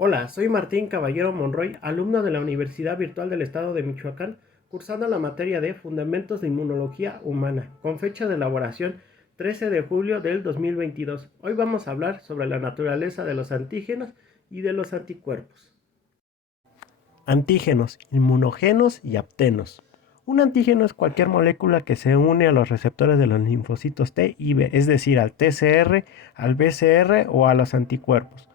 Hola, soy Martín Caballero Monroy, alumno de la Universidad Virtual del Estado de Michoacán, cursando la materia de Fundamentos de Inmunología Humana, con fecha de elaboración 13 de julio del 2022. Hoy vamos a hablar sobre la naturaleza de los antígenos y de los anticuerpos. Antígenos, inmunógenos y aptenos. Un antígeno es cualquier molécula que se une a los receptores de los linfocitos T y B, es decir, al TCR, al BCR o a los anticuerpos.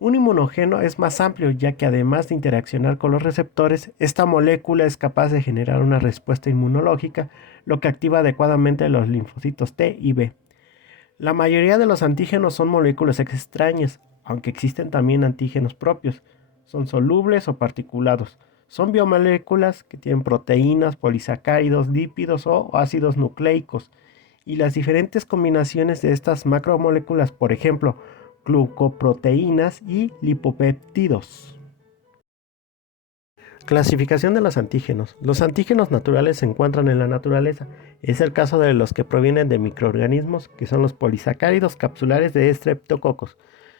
Un inmunógeno es más amplio, ya que además de interaccionar con los receptores, esta molécula es capaz de generar una respuesta inmunológica, lo que activa adecuadamente los linfocitos T y B. La mayoría de los antígenos son moléculas extrañas, aunque existen también antígenos propios. Son solubles o particulados. Son biomoléculas que tienen proteínas, polisacáridos, lípidos o ácidos nucleicos. Y las diferentes combinaciones de estas macromoléculas, por ejemplo, glucoproteínas y lipopéptidos. Clasificación de los antígenos. Los antígenos naturales se encuentran en la naturaleza. Es el caso de los que provienen de microorganismos, que son los polisacáridos capsulares de estreptococos,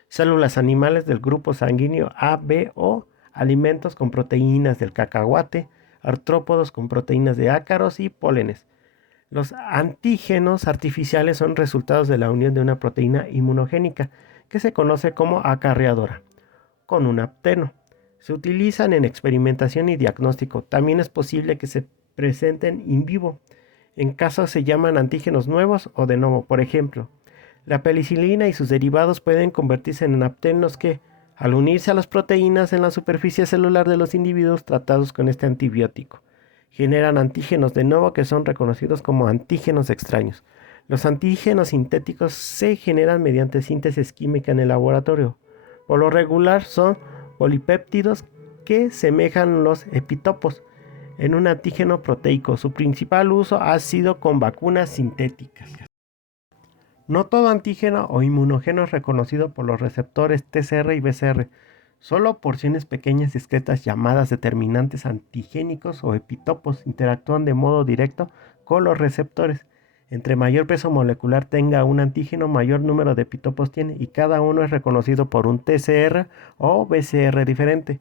células animales del grupo sanguíneo A, B o alimentos con proteínas del cacahuate, artrópodos con proteínas de ácaros y pólenes. Los antígenos artificiales son resultados de la unión de una proteína inmunogénica, que se conoce como acarreadora, con un apteno. Se utilizan en experimentación y diagnóstico. También es posible que se presenten in vivo. En casos se llaman antígenos nuevos o de novo. Por ejemplo, la penicilina y sus derivados pueden convertirse en aptenos que, al unirse a las proteínas en la superficie celular de los individuos tratados con este antibiótico, generan antígenos de novo que son reconocidos como antígenos extraños. Los antígenos sintéticos se generan mediante síntesis química en el laboratorio. Por lo regular son polipéptidos que semejan los epitopos en un antígeno proteico. Su principal uso ha sido con vacunas sintéticas. No todo antígeno o inmunógeno es reconocido por los receptores TCR y BCR. Solo porciones pequeñas discretas llamadas determinantes antigénicos o epitopos interactúan de modo directo con los receptores. Entre mayor peso molecular tenga un antígeno, mayor número de epitopos tiene, y cada uno es reconocido por un TCR o BCR diferente.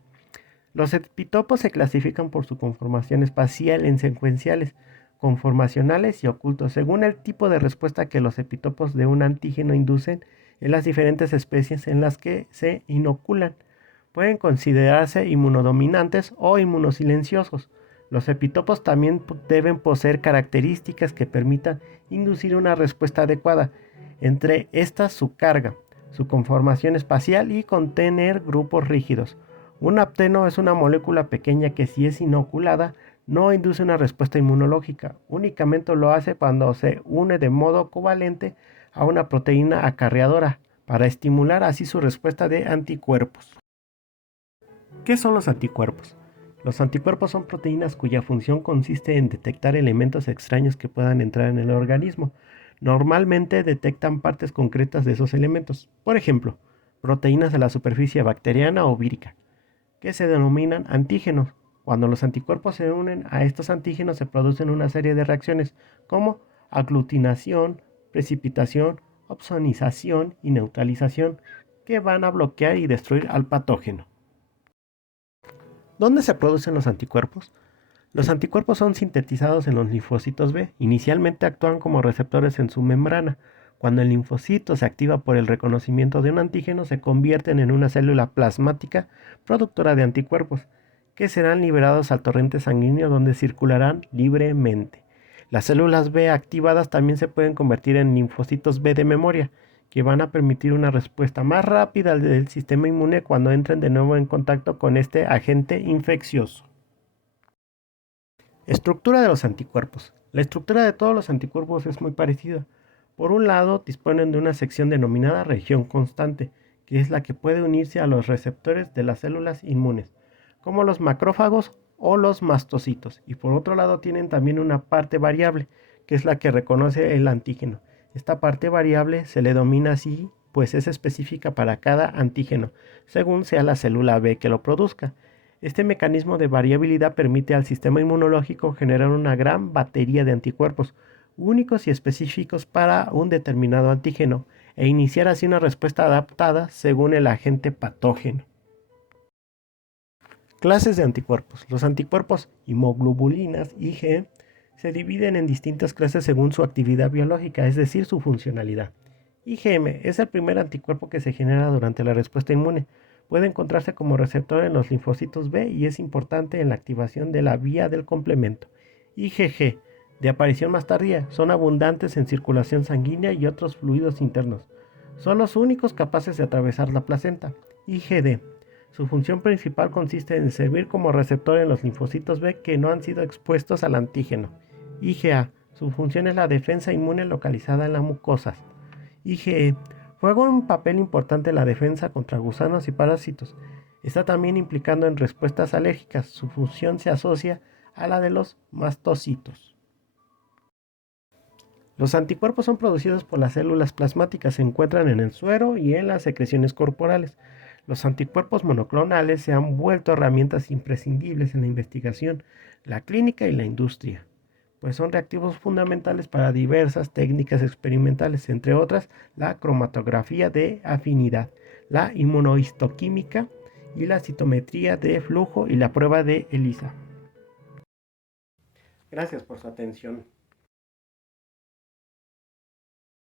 Los epitopos se clasifican por su conformación espacial en secuenciales, conformacionales y ocultos, según el tipo de respuesta que los epitopos de un antígeno inducen en las diferentes especies en las que se inoculan. Pueden considerarse inmunodominantes o inmunosilenciosos. Los epitopos también deben poseer características que permitan inducir una respuesta adecuada, entre estas su carga, su conformación espacial y contener grupos rígidos. Un apteno es una molécula pequeña que, si es inoculada, no induce una respuesta inmunológica, únicamente lo hace cuando se une de modo covalente a una proteína acarreadora, para estimular así su respuesta de anticuerpos. ¿Qué son los anticuerpos? Los anticuerpos son proteínas cuya función consiste en detectar elementos extraños que puedan entrar en el organismo. Normalmente detectan partes concretas de esos elementos, por ejemplo, proteínas de la superficie bacteriana o vírica, que se denominan antígenos. Cuando los anticuerpos se unen a estos antígenos se producen una serie de reacciones como aglutinación, precipitación, opsonización y neutralización, que van a bloquear y destruir al patógeno. ¿Dónde se producen los anticuerpos? Los anticuerpos son sintetizados en los linfocitos B. Inicialmente actúan como receptores en su membrana. Cuando el linfocito se activa por el reconocimiento de un antígeno, se convierten en una célula plasmática productora de anticuerpos, que serán liberados al torrente sanguíneo donde circularán libremente. Las células B activadas también se pueden convertir en linfocitos B de memoria, que van a permitir una respuesta más rápida del sistema inmune cuando entren de nuevo en contacto con este agente infeccioso. Estructura de los anticuerpos. La estructura de todos los anticuerpos es muy parecida. Por un lado, disponen de una sección denominada región constante, que es la que puede unirse a los receptores de las células inmunes, como los macrófagos o los mastocitos. Y por otro lado, tienen también una parte variable, que es la que reconoce el antígeno. Esta parte variable se le denomina así, pues es específica para cada antígeno, según sea la célula B que lo produzca. Este mecanismo de variabilidad permite al sistema inmunológico generar una gran batería de anticuerpos, únicos y específicos para un determinado antígeno, e iniciar así una respuesta adaptada según el agente patógeno. Clases de anticuerpos. Los anticuerpos inmunoglobulinas IgE se dividen en distintas clases según su actividad biológica, es decir, su funcionalidad. IgM es el primer anticuerpo que se genera durante la respuesta inmune. Puede encontrarse como receptor en los linfocitos B y es importante en la activación de la vía del complemento. IgG, de aparición más tardía, son abundantes en circulación sanguínea y otros fluidos internos. Son los únicos capaces de atravesar la placenta. IgD. Su función principal consiste en servir como receptor en los linfocitos B que no han sido expuestos al antígeno. IgA. Su función es la defensa inmune localizada en las mucosas. IgE. Juega un papel importante en la defensa contra gusanos y parásitos. Está también implicado en respuestas alérgicas. Su función se asocia a la de los mastocitos. Los anticuerpos son producidos por las células plasmáticas, se encuentran en el suero y en las secreciones corporales. Los anticuerpos monoclonales se han vuelto herramientas imprescindibles en la investigación, la clínica y la industria, pues son reactivos fundamentales para diversas técnicas experimentales, entre otras la cromatografía de afinidad, la inmunohistoquímica y la citometría de flujo y la prueba de ELISA. Gracias por su atención.